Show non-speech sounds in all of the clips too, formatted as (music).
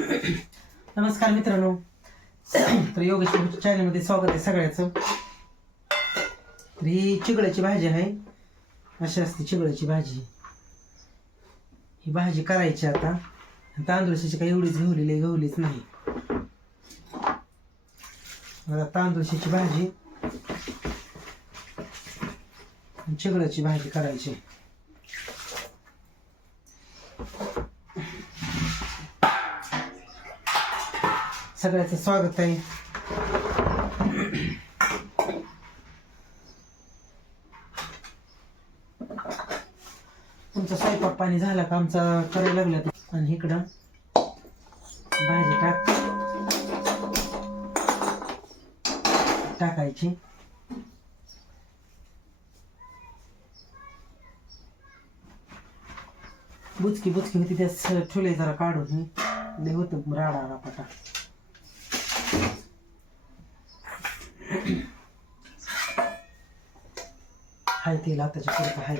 नमस्कार मित्रांनो. तर योगेश चॅनलमध्ये स्वागत आहे सगळ्याचं. तर ही चिगळ्याची भाजी आहे. अशी असते चिगळ्याची भाजी. ही भाजी करायची आता. तांदूळशीची काही एवढीच घेवलेली आहे, घेवलीच नाही. आता तांदूळशीची भाजी. आणि चिगळ्याची भाजी करायची. सगळ्याचं स्वागत आहे. तुमचा स्वयंपाक पाणी झाला का? आमचा करायला लागला आणि इकडं भाजी टाक. टाकायची. बुचकी बुचकी होती त्यात ठेवले जरा काढून. लय होतं राडा रापाटा. हाय तेल आताच्या पुरतं हाय.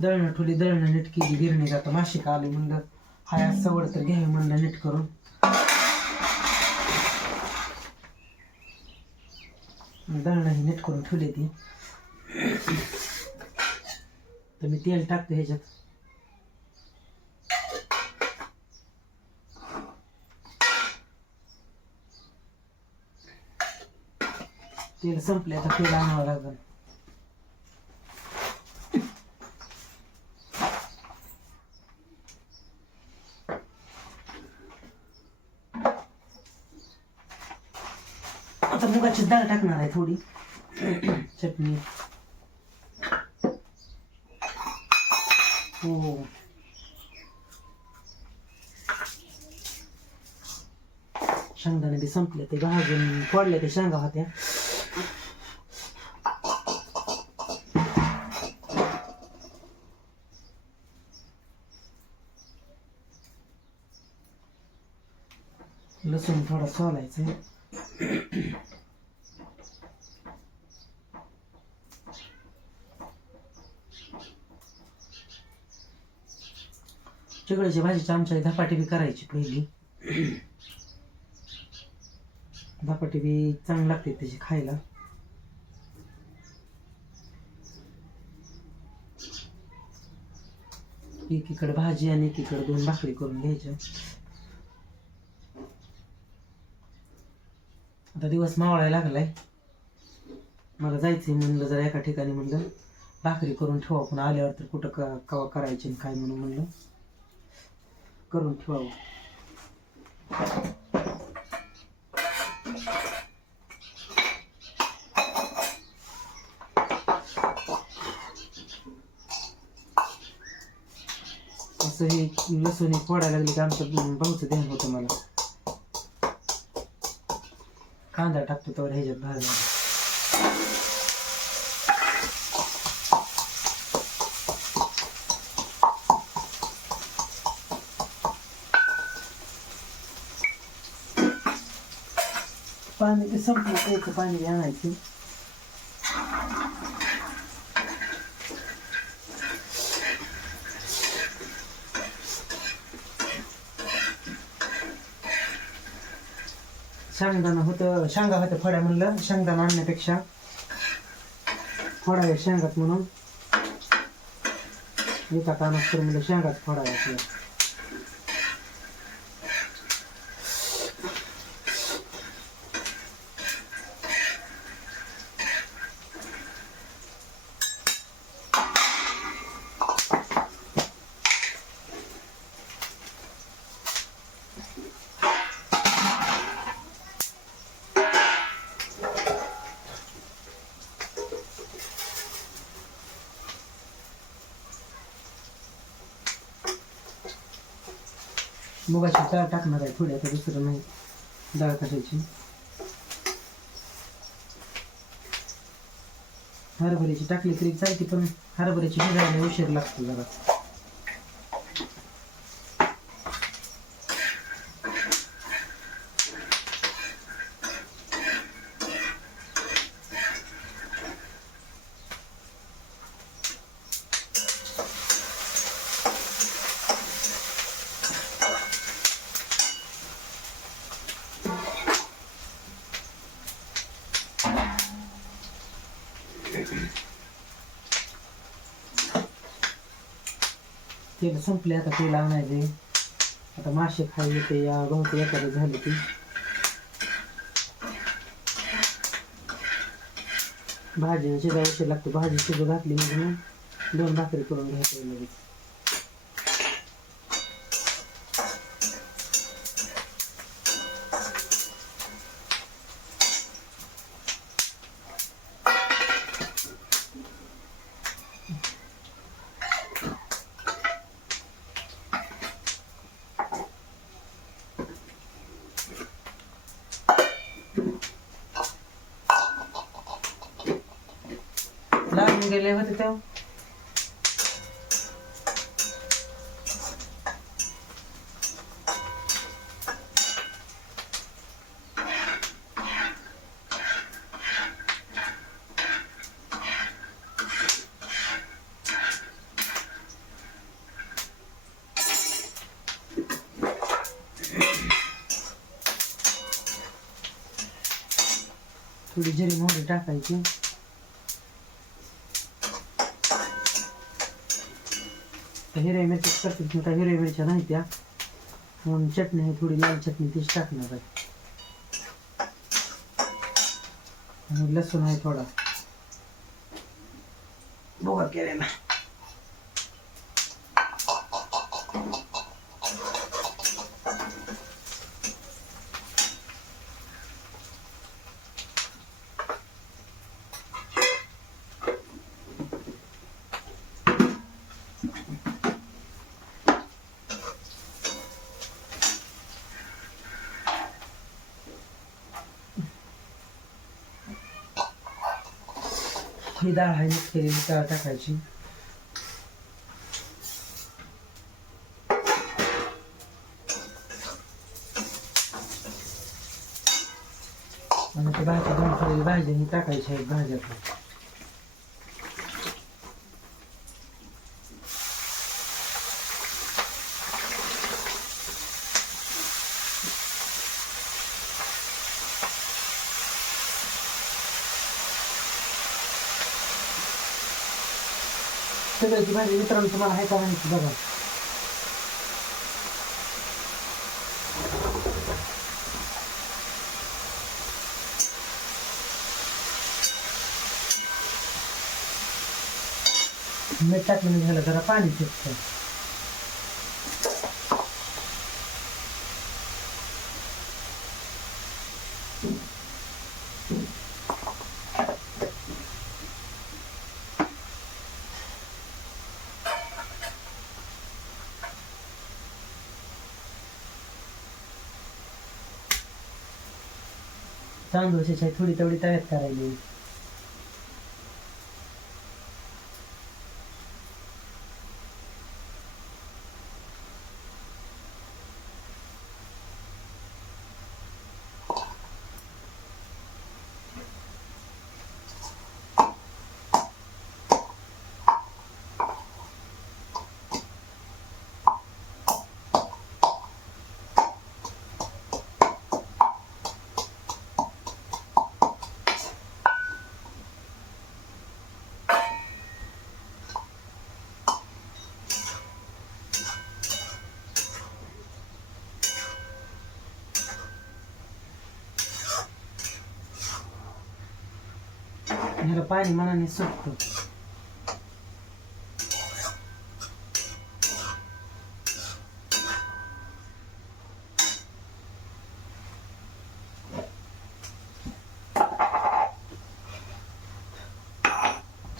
दळणं ठेवली दळणं नीट केली गिरणी आता माशिक आली म्हणलं हाय सवड तर घ्यावी म्हणलं नीट करून. दळणं ही नीट करून ठेवली ती. तर मी तेल टाकतो ह्याच्यात. तेल संपले तर तेल आणावं लागेल. आता मुगाची डाळ टाकणार आहे थोडी. चटणी. हो. शेंगदाणे बी संपले ते भाजून पडले ते शेंगा होत्या. लसूण थोडा सोलायचं चिकळीची भाजीची आमच्या धपाटी बी करायची पहिली. धपाटी बी चांगली लागते त्याची खायला. एकीकडे भाजी आणि एकीकडे दोन भाकरी करून घ्यायच्या. आता दिवस मावळायला लागलाय. मला जायचंय म्हणलं जरा एका ठिकाणी म्हणलं. भाकरी करून ठेवा पण आल्यावर तर कुठं का कवा करायची काय म्हणून म्हणलं. करून ठेवावं. असं हे लसूण हे फोडायला लागली की आमचं भाऊचं ध्यान होतं मला. कांदा टाकतो तर ह्याच्यात भाजला संपलं प्यायचं पाणी आणायचं शेंगदाणा होतं शेंगा होतं फळ्या म्हणलं शेंगदाणा आणण्यापेक्षा. फोडावे शेंगात म्हणून. एका कानात तर म्हणलं शेंगात फोडावे मुगाची डाळ टाकणार आहे थोड्या तर दुसरं नाही. डाळ करायची हरभऱ्याची टाकली तरी चालते पण हरभऱ्याची भिजायला उशीर लागतो जरा. तेल संपले आता तेल आणायचे. आता मासे खाई ते या गवत एखादं झाले ती भाजी शिजाय उशीर लागतो भाजी शिजू घातली म्हणजे मग दोन भाकरी करून घ्यायची लगेच. लागून गेले होते तेव्हा थोडी जिरी मोहरी टाकायची तर हिरव्या मिरच्या करते मिठा त्या हिरव्या मिरच्या नाही त्या. म्हणून चटणी आहे थोडी लाल चटणी तीच टाकणार आहे. आणि लसूण आहे थोडा. बघा केलेला ही डाळ आहे मिक्स केलेली डाळ टाकायची. आणि ते भाजी दोन ठेवलेली भाजी ही टाकायची आहे भाज्यात सगळ्याची भाजी मित्रांनो तुम्हाला आहे का माहिती बघा. मीठ टाकलं झालं जरा पाणी सुटतं तांदूळची आहे थोडी तेवढी तव्यात करायली ह्याला पाणी मनाने सुटतं.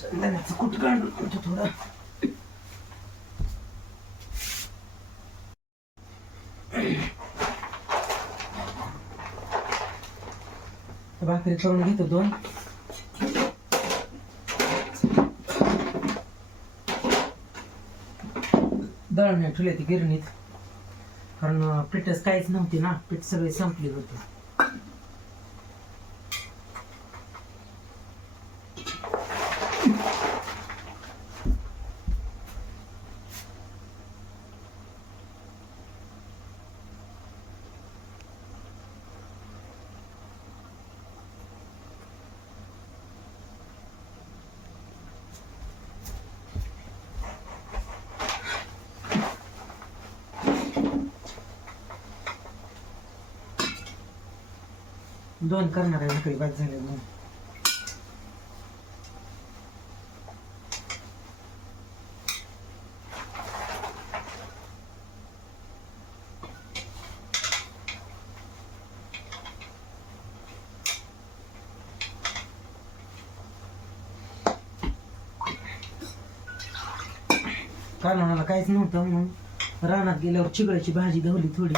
चंदनाचं कुठ काढून आणतो थोडं? भाकरी करून घेतो दोन. दळण्या ठेवले ते गिरणीत. कारण पिठच पीठच काहीच नव्हती ना. पीठ सगळी संपली होती. दोन करणार आहे भाकरी बाद झाल्या म्हणून. कालवणाला काहीच नव्हतं म्हणून रानात गेल्यावर चिगळ्याची भाजी धावली थोडी.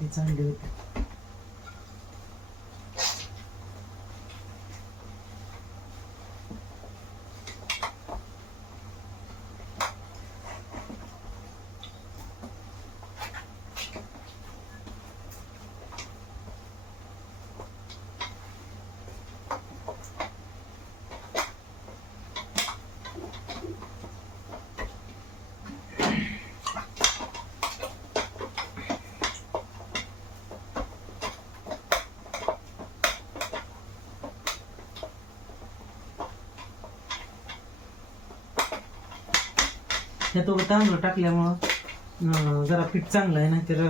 ते चांगली होती. त्यात तो तांदूळ टाकल्यामुळं जरा पीठ चांगलं आहे ना तर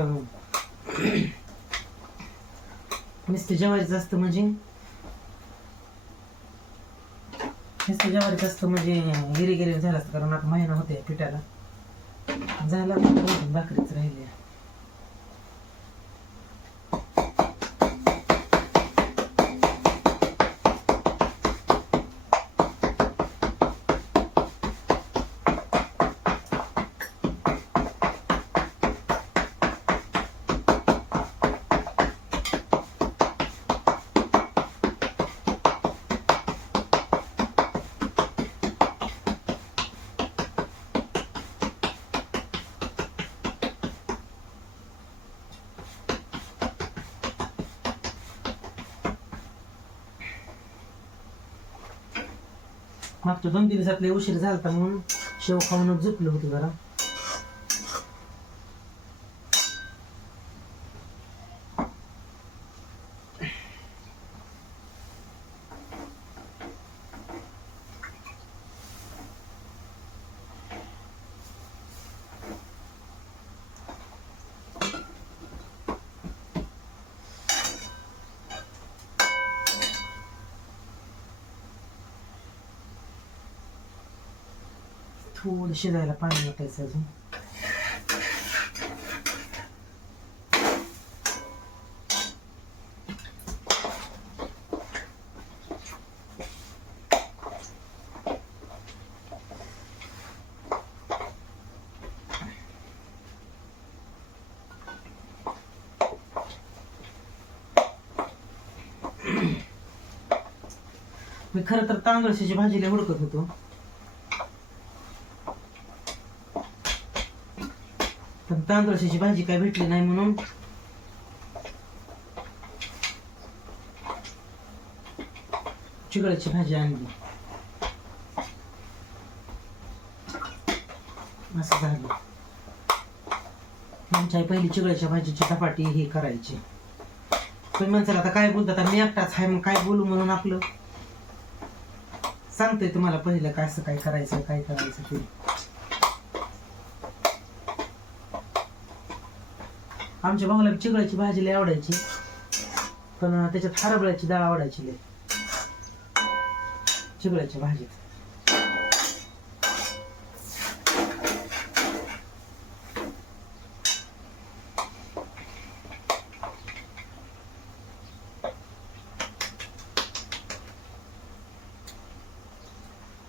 नुसतं जेवायचं असतं म्हणजे नुसतं जेवायचं असतं म्हणजे गिरी गिरी झालं असतं कारण आता महिना होते पिठाला. झाला भाकरीच भाकरीच आहे मागच्या दोन तीन दिवसातले उशीर झालता म्हणून शेव खाऊनच झोपलं होतो जरा. थोडं शिजायला पाणी वाटायचं अजून? मी खरं तर तांदळशाची भाजीला हुडकत होतो. तांदळाची भाजी काय भेटली नाही म्हणून चिगळाची भाजी आणली असं झालं आमच्या पहिली चिगळाच्या भाजीची चपाटी हे करायची तुम्ही म्हणसाल आता काय बोलतात मी एकटाच आहे मग काय बोलू म्हणून आपलं सांगतोय तुम्हाला पहिलं काय असं काय करायचं काय करायचं ते आमच्या बंगल्यात चिगळाची भाजी लय आवडायची. पण त्याच्यात हरभऱ्याची डाळ आवडायची लय. चिगळाची भाजी.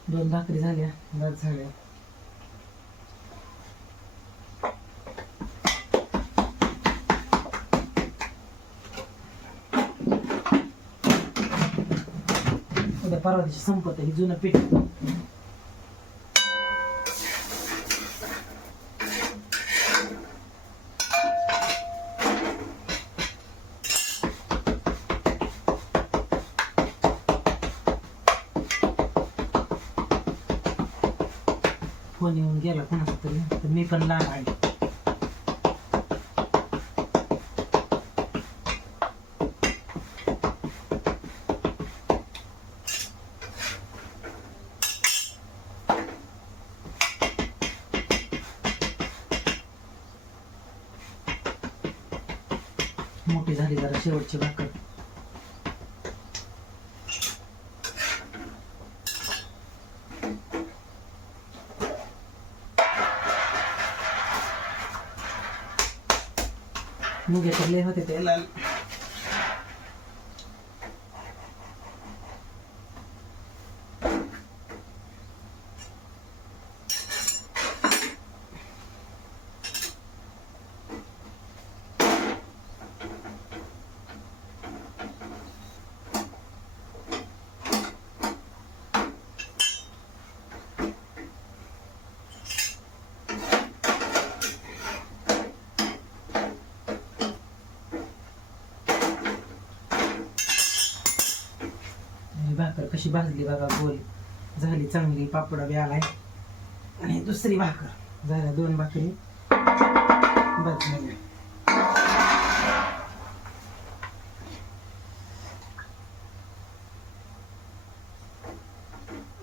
दोन भाकरी झाल्या बस झाल्या. परवा दिवशी संपत हे जुनं पीठ फोन येऊन गेला कोणाचा तरी तर मी पण लहान आहे मोठी झाली जरा शेवटची भाकर मुगे तर लय होते ते लाल आणि भाकर कशी भाजली बघा गोल. झाली चांगली पापडा बी आलाय. आणि दुसरी भाकर. झाल्या दोन भाकरी. बस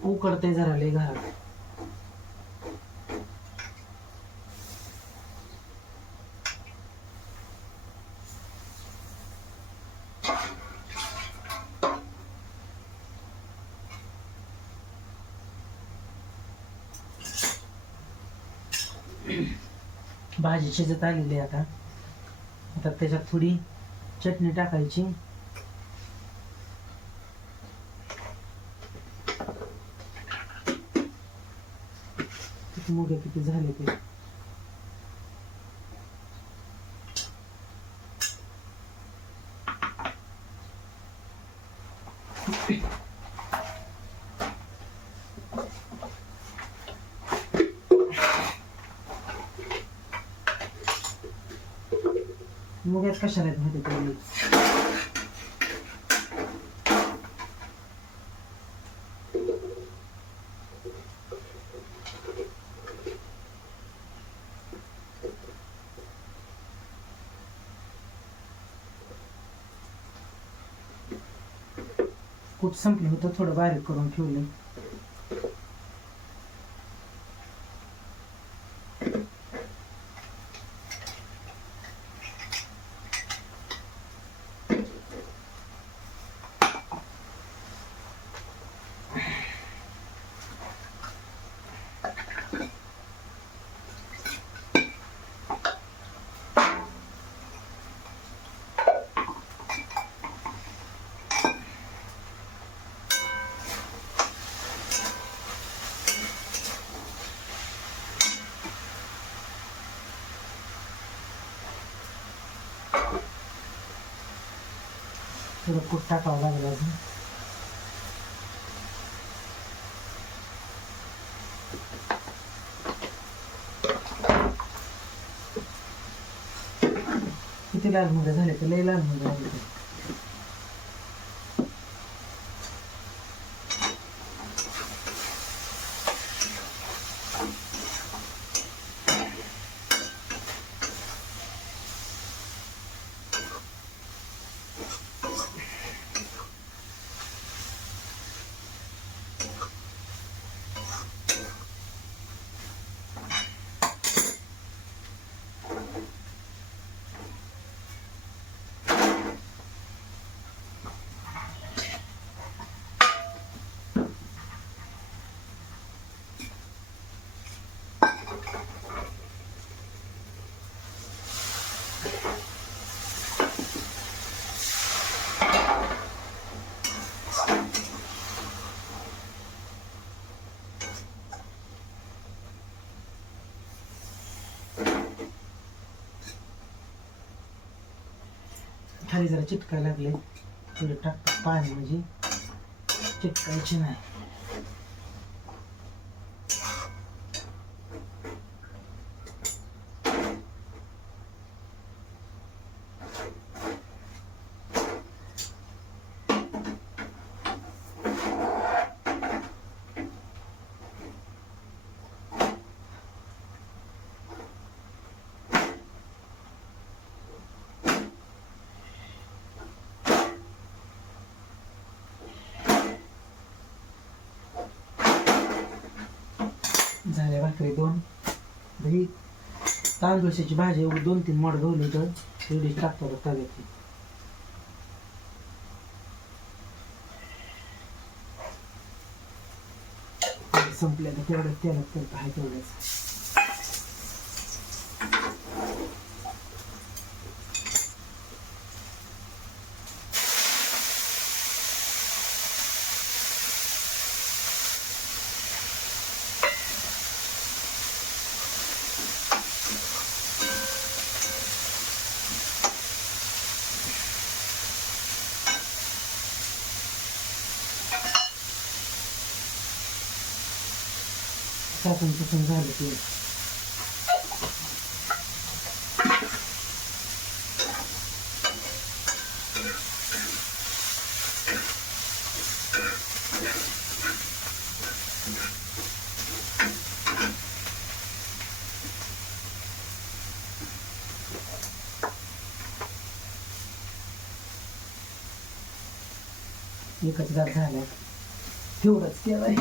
उकडते जरा लय घरात. भाजी शिजत आलेली आहे आता. आता त्याच्यात थोडी चटणी टाकायची. किती मोठे किती झाले ते. मुगात कशाला आहेत माहिती खूप संपलं होतं थोडं बारीक करून ठेवलं थोडं कूट टाकावं लागेल अजून. किती लाल मुलं झाले तर लय लाल मुलं झाले खाली जरा चिटकायला लागले. थोडं टाकतो पाणी म्हणजे चिटकायचे नाही. झाल्या भाकरी दोन. दही तांदूळशाची भाजी एवढी दोन तीन मोड गवली तर एवढी टाकतो तव्याची संपल्या तर तेवढं तेलात तेल आहे तेवढंच. टाकून टाकून झालं ते एकच गाठ झालाय तेवढंच केलंय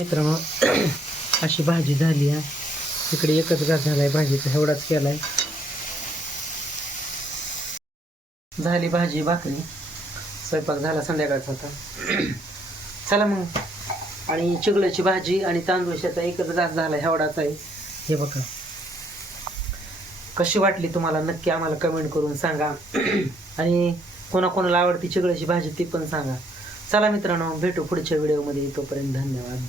मित्रांनो (clears throat) अशी भाजी झाली आहे. इकडे एकच घास झालाय भाजीचा एवढाच केलाय. झाली भाजी भाकरी. स्वयंपाक झाला संध्याकाळचा आता. (clears throat) चला मग. आणि चिगळ्याची भाजी आणि तांदूळशाचा एकच घास झाला एवढाच आहे. हे बघा. कशी वाटली तुम्हाला? नक्की आम्हाला कमेंट करून सांगा. (clears throat) आणि कोणाकोणाला आवडती चिगळ्याची भाजी ती पण सांगा. चला मित्रांनो भेटू पुढच्या व्हिडिओमध्ये तोपर्यंत धन्यवाद. बाय